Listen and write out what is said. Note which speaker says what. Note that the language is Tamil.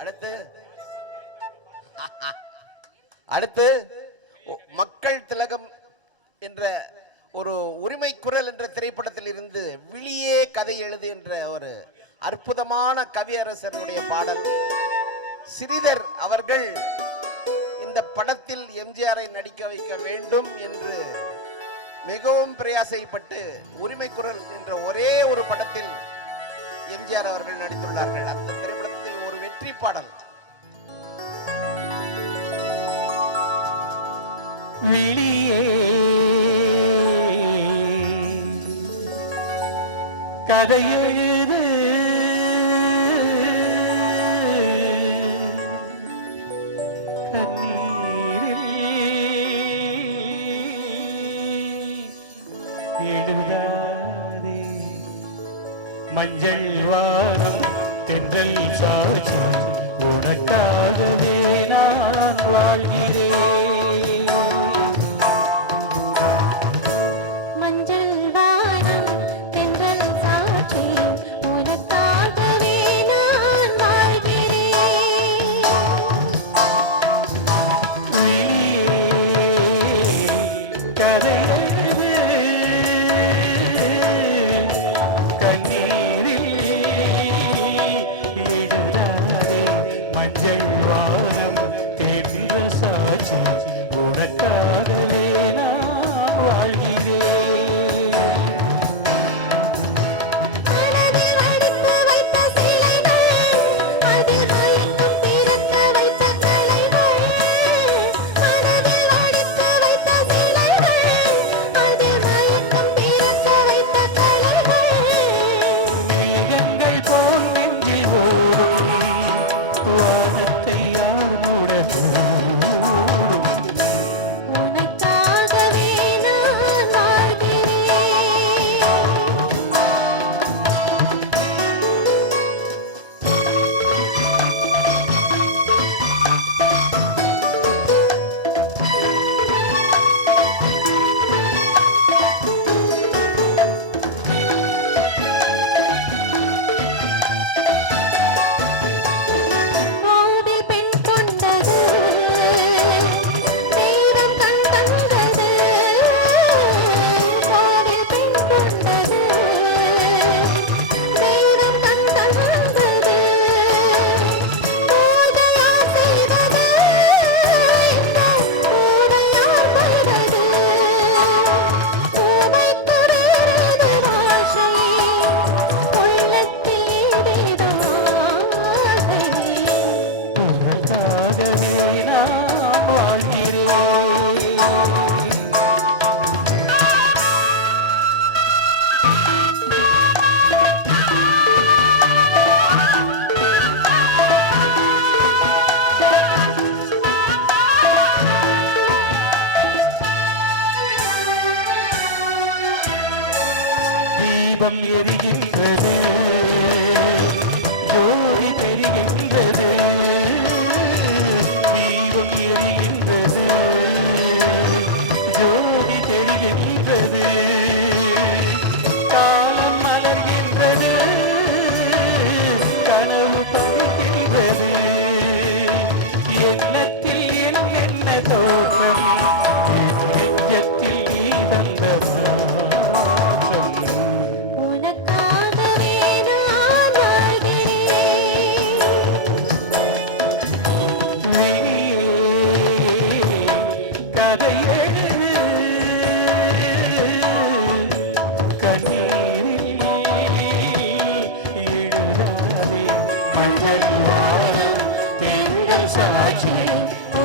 Speaker 1: அடுத்து? அடுத்து மக்கள் திலகம் என்ற ஒரு உரிமை குரல் என்ற திரைப்படத்தில் இருந்து விழியே கதை எழுது என்ற ஒரு அற்புதமான கவியரசனுடைய பாடல். சிறிதர் அவர்கள் இந்த படத்தில் எம்ஜிஆரை நடிக்க வைக்க வேண்டும் என்று மிகவும் பிரயாசைப்பட்டு உரிமை குரல் என்ற ஒரே ஒரு படத்தில் எம்ஜிஆர் அவர்கள் நடித்துள்ளார்கள். அந்த திரைப்படம் ஒரு வெற்றி பாடல்.
Speaker 2: வெளியே கதையெழுது. மஞ்சள் வாரம் தென்றல் சாட்சி உனக்காகவே நான் வாழ்கிறேன்.
Speaker 3: மஞ்சள் வானம் தென்றல் சாட்சி உனக்காகவே நான் வாழ்கிறேன்.
Speaker 2: மஞ்சள் தீபம் searching.